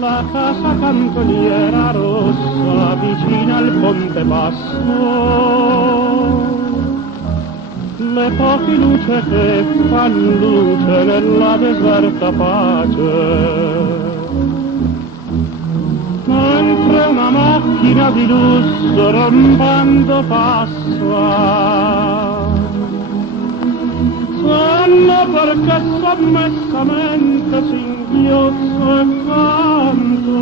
La casa cantoniera rossa vicina al ponte basso, le poche luci che fan luce nella deserta pace, mentre una macchina di lusso rompendo passa, sanno perché sommessamente si inghiozza e canto.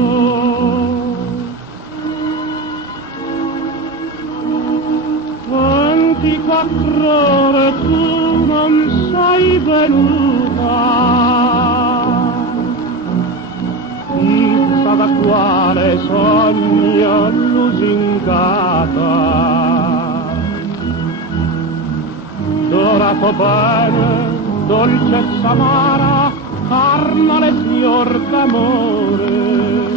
24 ore tu non sei venuta, chissà da quale sogno lusingata. Dorato bene, dolcezza amara, carnale fior d'amore,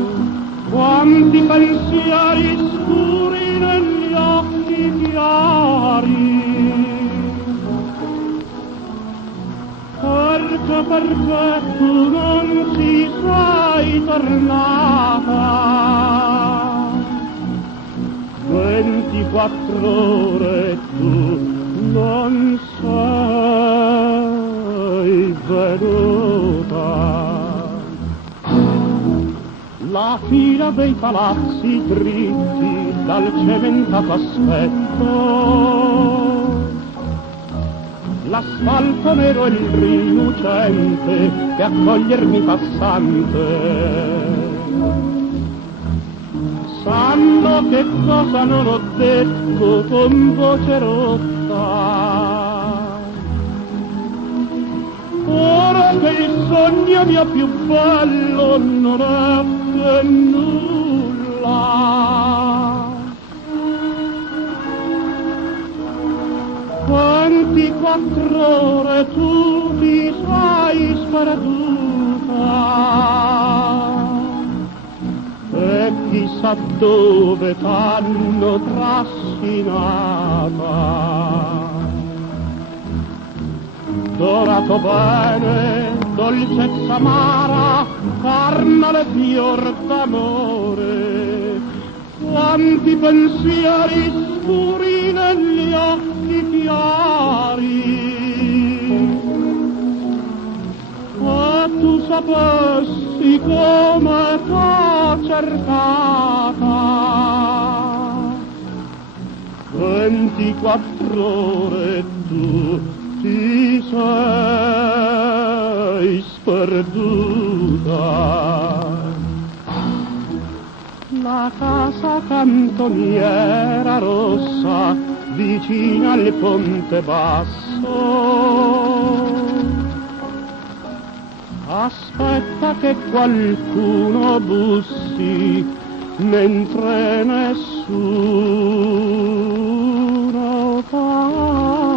quanti pensieri scuri negli occhi chiari. Perché tu non ci sei tornata, 24 ore tu non sei venuta. La fila dei palazzi dritti dal cementato aspetto, l'asfalto nero e il rilucente che accogliermi passante, sanno che cosa non ho detto con voce rotta. Ora che il sogno mio più bello non è che nulla, 24 ore tu ti sei sperduta, e chissà dove t'hanno trascinata. Dorato bene, dolcezza amara, carnale fior d'amore, quanti pensieri scuri negli occhi chiari. E tu sapessi come t'ho cercata, 24 ore tu ti sei sperduta. La casa cantoniera rossa vicina al ponte basso, aspetta che qualcuno bussi mentre nessuno parla.